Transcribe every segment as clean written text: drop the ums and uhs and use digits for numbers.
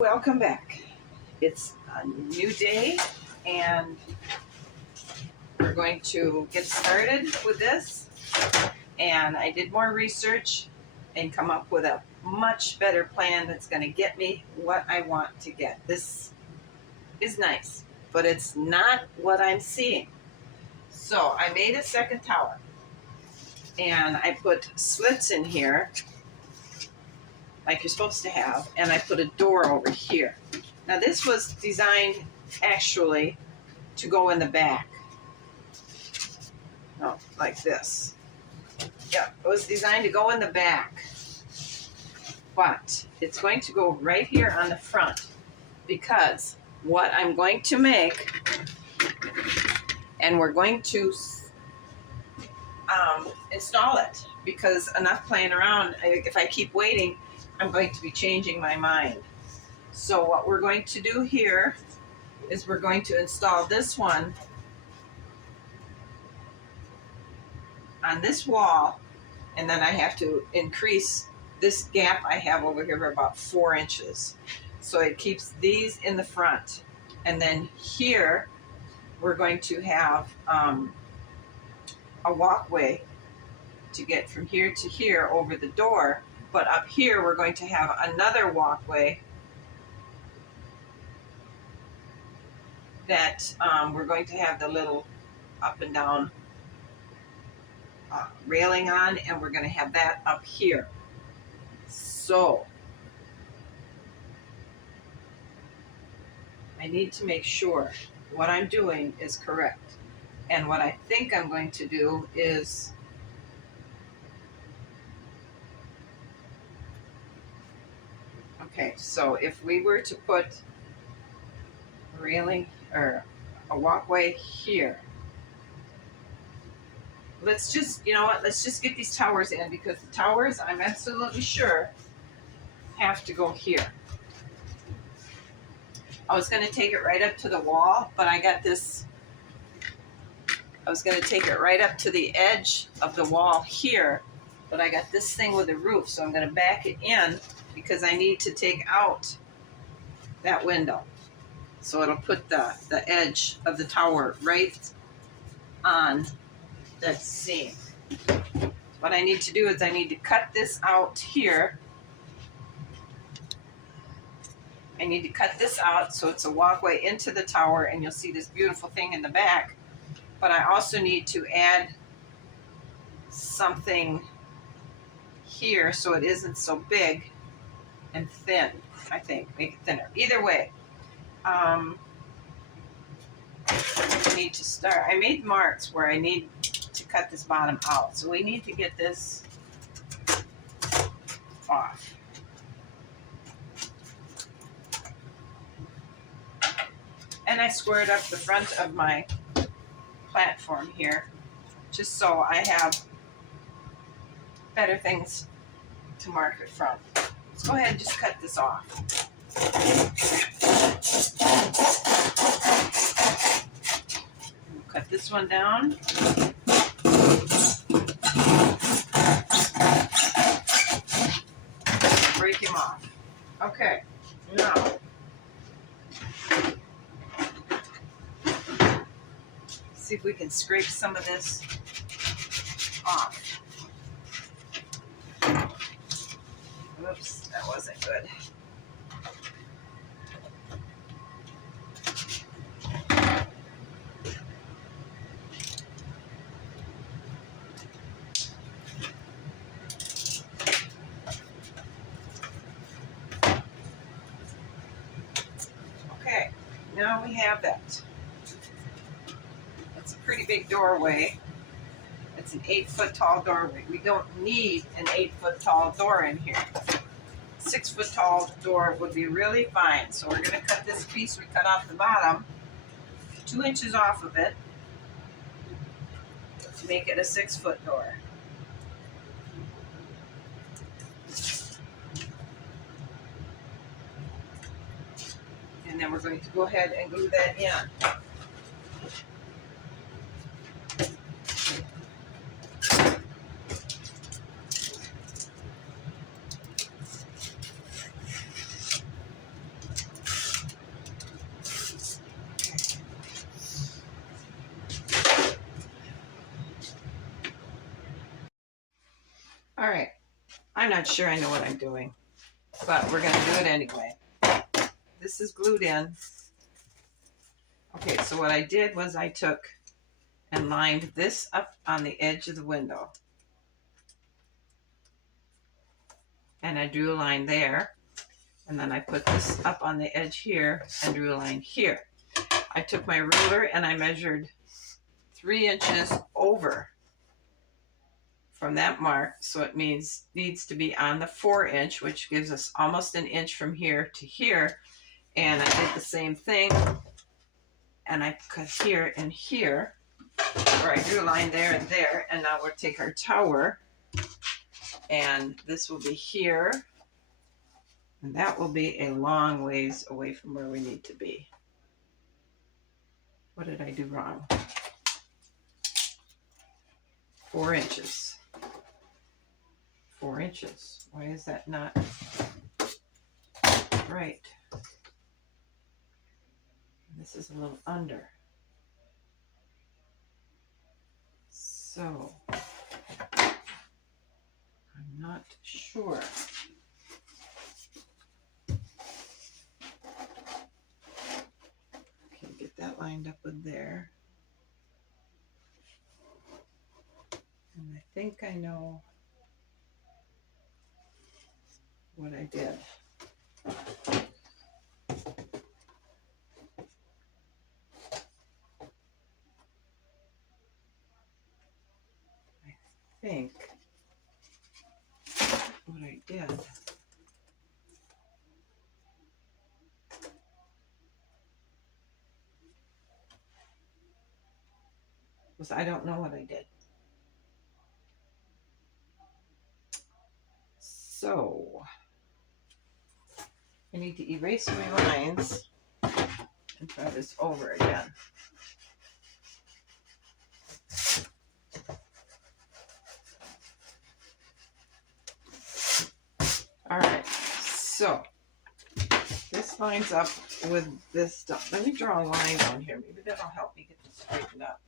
Welcome back. It's a new day and we're going to get started with this. And I did more research and come up with a much better plan that's going to get me what I want to get. This is nice, but it's not what I'm seeing. So I made a second tower and I put slits in here like you're supposed to have, and I put a door over here. Now this was designed actually to go in the back. No, like this. Yeah, it was designed to go in the back. But it's going to go right here on the front because what I'm going to make, and we're going to install it, because enough playing around, if I keep waiting, I'm going to be changing my mind. So what we're going to do here is we're going to install this one on this wall, and then I have to increase this gap I have over here by about 4 inches. So it keeps these in the front. And then here we're going to have a walkway to get from here to here over the door. But up here we're going to have another walkway that we're going to have the little up and down railing on, and we're going to have that up here. So I need to make sure what I'm doing is correct. And what I think I'm going to do is okay, so if we were to put a railing or a walkway here, let's just, you know what, let's just get these towers in, because the towers, I'm absolutely sure, have to go here. I was going to take it right up to the wall, but I got this, I was going to take it right up to the edge of the wall here, but I got this thing with a roof, so I'm going to back it in because I need to take out that window. So it'll put the edge of the tower right on that seam. What I need to do is I need to cut this out here. I need to cut this out so it's a walkway into the tower, and you'll see this beautiful thing in the back. But I also need to add something here so it isn't so big and thin. I think make it thinner. Either way, I need to start. I made marks where I need to cut this bottom out, so we need to get this off. And I squared up the front of my platform here just so I have better things to mark it from. Let's go ahead and just cut this off. Cut this one down. Break him off. Okay, now see if we can scrape some of this off. Oops, that wasn't good. Okay, now we have that. It's a pretty big doorway. It's an 8-foot tall doorway. We don't need an 8-foot tall door in here. 6-foot tall door would be really fine. So we're going to cut this piece we cut off the bottom, 2 inches off of it, to make it a 6-foot door. And then we're going to go ahead and glue that in. I'm not sure I know what I'm doing, but we're going to do it anyway. This is glued in. Okay, so what I did was I took and lined this up on the edge of the window. And I drew a line there. And then I put this up on the edge here and drew a line here. I took my ruler and I measured 3 inches over from that mark. So it needs to be on the 4-inch, which gives us almost an inch from here to here. And I did the same thing. And I cut here and here, where I drew a line there and there. And now we'll take our tower, and this will be here. And that will be a long ways away from where we need to be. What did I do wrong? 4 inches. 4 inches. Why is that not right? This is a little under. So, I'm not sure. Okay, get that lined up with there. And I think I know what I did. I think what I did was, I don't know what I did. So I need to erase my lines and try this over again. All right, so this lines up with this stuff. Let me draw a line on here. Maybe that'll help me get this straightened up.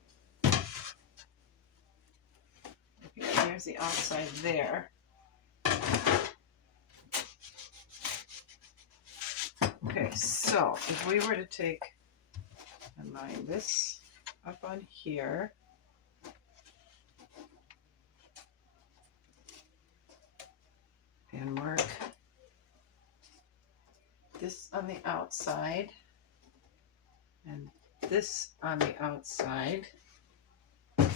Okay, here's the outside there. Okay, so if we were to take and line this up on here, and mark this on the outside and this on the outside, and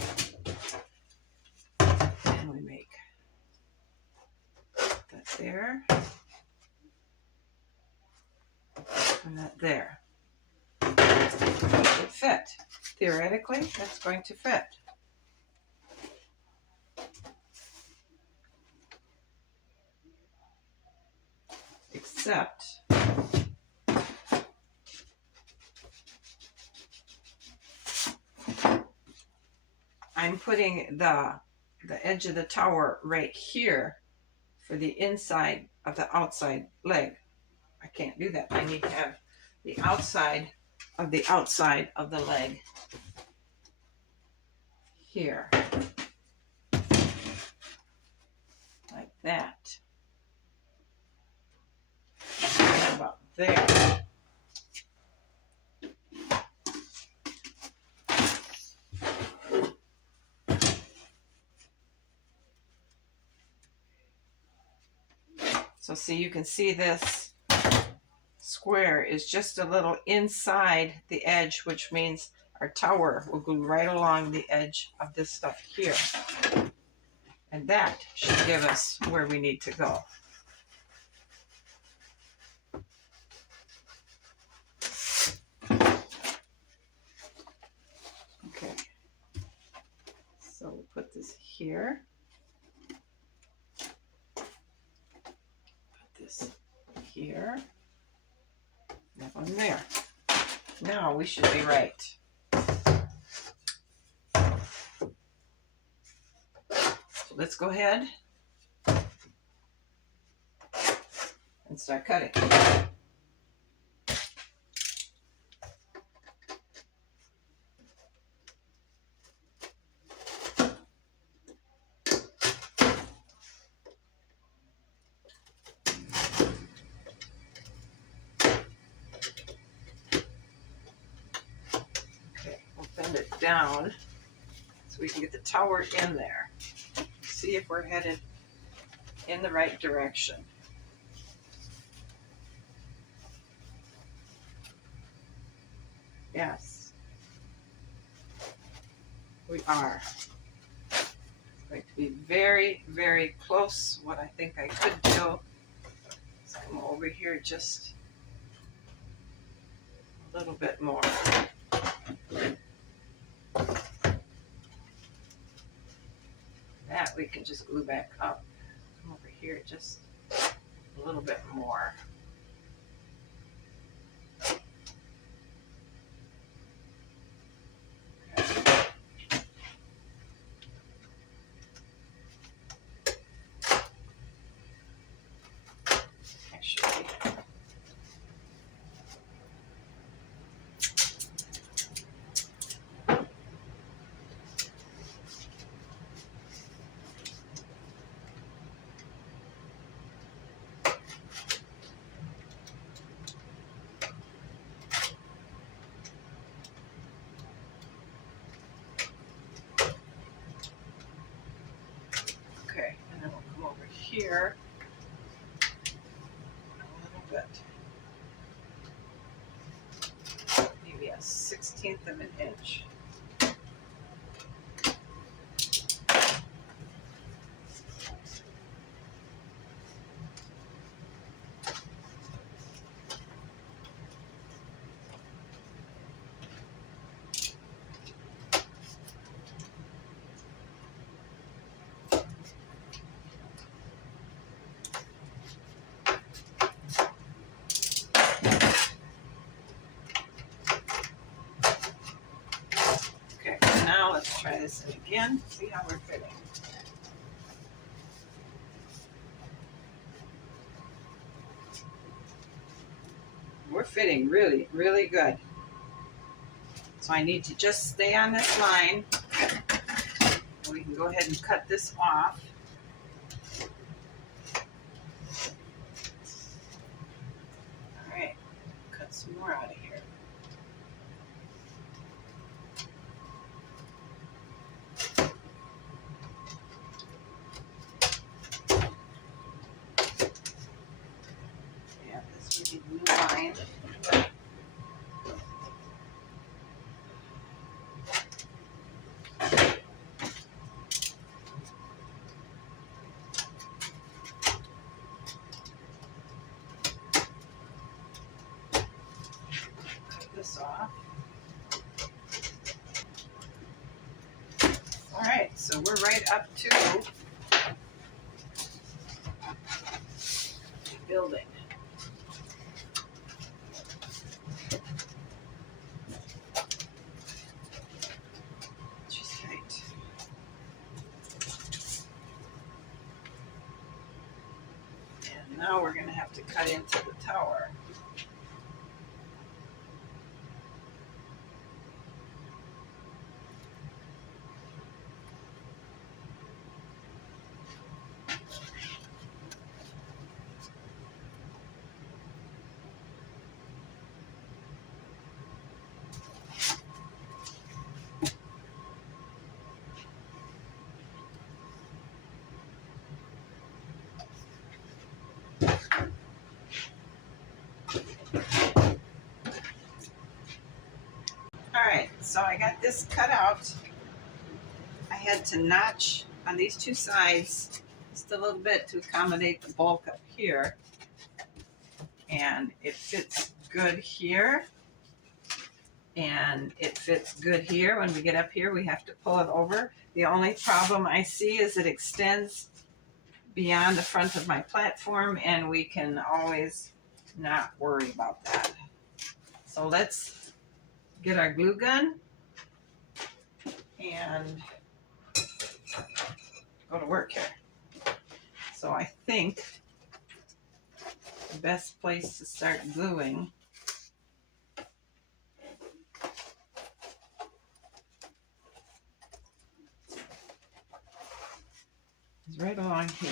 we make that there and that there. It should fit. Theoretically, that's going to fit. Except I'm putting the edge of the tower right here for the inside of the outside leg. I can't do that. I need to have the outside of the leg here, like that. And about there. So see, you can see this square is just a little inside the edge, which means our tower will go right along the edge of this stuff here. And that should give us where we need to go. Okay. So we'll put this here. This here, that one there. Now we should be right. So let's go ahead and start cutting. down so we can get the tower in there. See if we're headed in the right direction. Yes, we are. It's going to be very, very close. What I think I could do is come over here just a little bit more. That we can just glue back up. Come over here just a little bit more. Actually, okay, and then we'll come over here a little bit. Maybe a 1/16 of an inch. Okay, now let's try this in again, see how we're fitting. We're fitting really, really good. So I need to just stay on this line. And we can go ahead and cut this off. All right, cut some more out of here. Yeah, this would be the new line. This off. All right, so we're right up to the building. Just right. And now we're going to have to cut into the tower. Alright, so I got this cut out. I had to notch on these two sides just a little bit to accommodate the bulk up here. And it fits good here. And it fits good here. When we get up here, we have to pull it over. The only problem I see is it extends beyond the front of my platform, and we can always not worry about that. So let's get our glue gun and go to work here. So I think the best place to start gluing is right along here.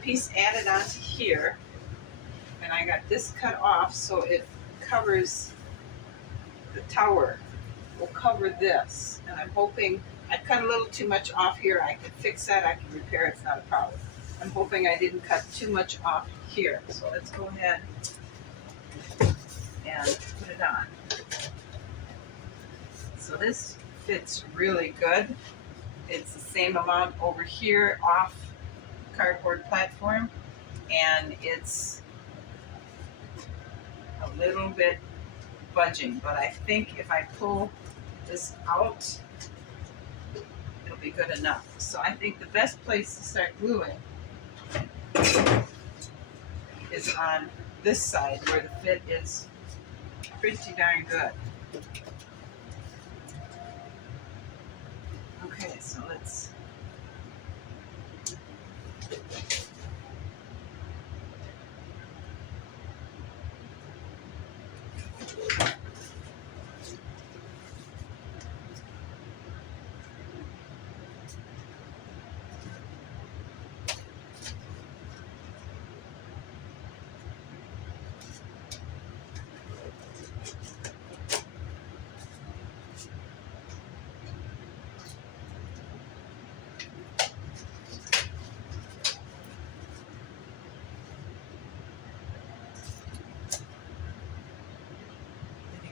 piece added onto here, and I got this cut off so it covers the tower. Will cover this, and I'm hoping I cut a little too much off here. I can fix that. I can repair it. It's not a problem. I'm hoping I didn't cut too much off here. So let's go ahead and put it on. So this fits really good. It's the same amount over here off cardboard platform, and it's a little bit budging, but I think if I pull this out, it'll be good enough. So I think the best place to start gluing is on this side where the fit is pretty darn good. Okay, so let's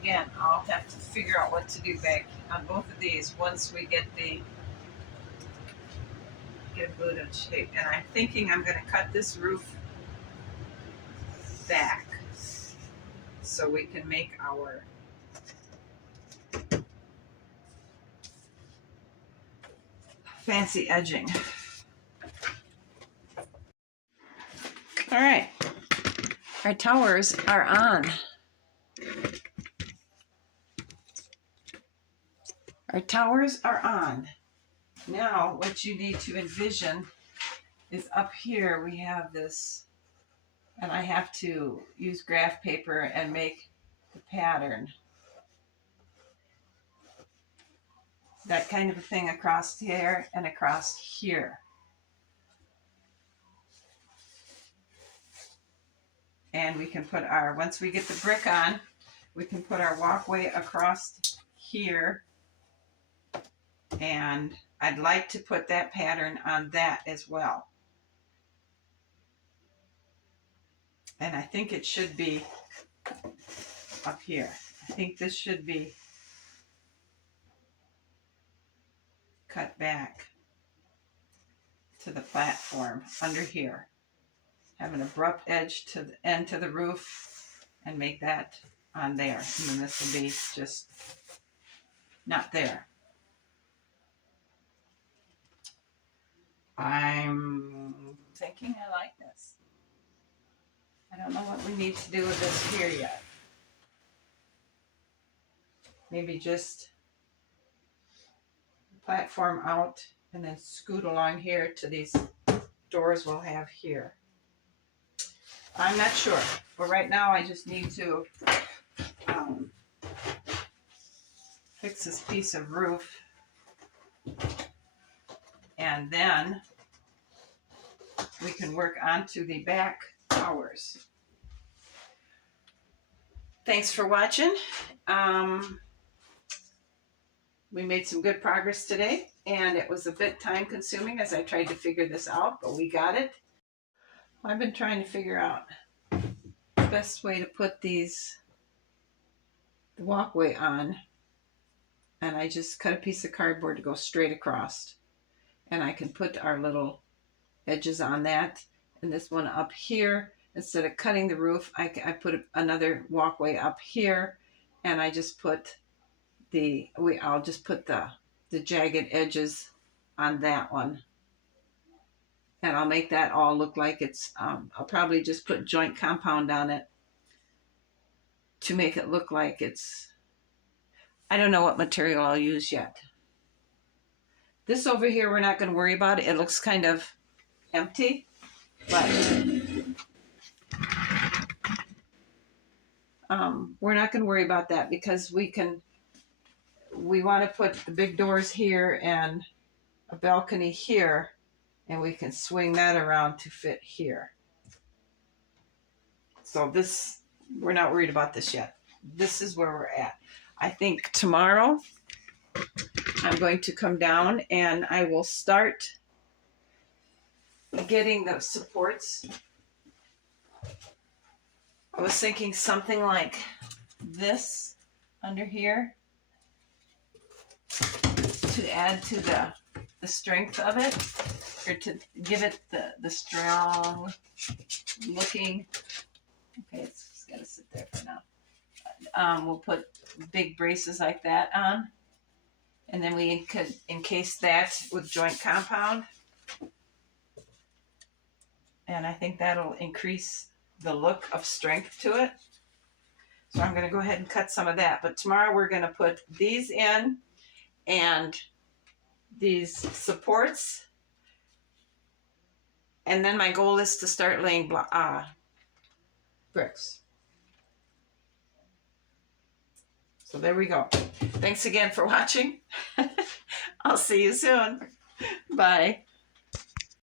again, I'll have to figure out what to do back on both of these once we get a glued in shape. And I'm thinking I'm going to cut this roof back so we can make our fancy edging. All right, our towers are on. Our towers are on. Now what you need to envision is up here we have this, and I have to use graph paper and make the pattern. That kind of a thing across here and across here. And we can put our, once we get the brick on, we can put our walkway across here. And I'd like to put that pattern on that as well. And I think it should be up here. I think this should be cut back to the platform under here. Have an abrupt edge to the end to the roof and make that on there. And then this will be just not there. I'm thinking I like this. I don't know what we need to do with this here yet. Maybe just platform out and then scoot along here to these doors we'll have here. I'm not sure, but right now I just need to fix this piece of roof, and then we can work onto the back towers. Thanks for watching. We made some good progress today, and it was a bit time consuming as I tried to figure this out, but we got it. I've been trying to figure out the best way to put the walkway on, and I just cut a piece of cardboard to go straight across, and I can put our little edges on that, and this one up here. Instead of cutting the roof, I put another walkway up here, and I just put I'll just put the jagged edges on that one. And I'll make that all look like it's, I'll probably just put joint compound on it to make it look like it's, I don't know what material I'll use yet. This over here, we're not going to worry about it. It looks kind of empty, but we're not going to worry about that because we want to put the big doors here and a balcony here. and we can swing that around to fit here. So this, we're not worried about this yet. This is where we're at. I think tomorrow I'm going to come down and I will start getting the supports. I was thinking something like this under here to add to the strength of it, or to give it the strong looking. Okay, it's just gotta sit there for now. We'll put big braces like that on, and then we could encase that with joint compound, and I think that'll increase the look of strength to it. So I'm going to go ahead and cut some of that. But tomorrow we're going to put these in and these supports. And then my goal is to start laying bricks. So there we go. Thanks again for watching. I'll see you soon. Bye.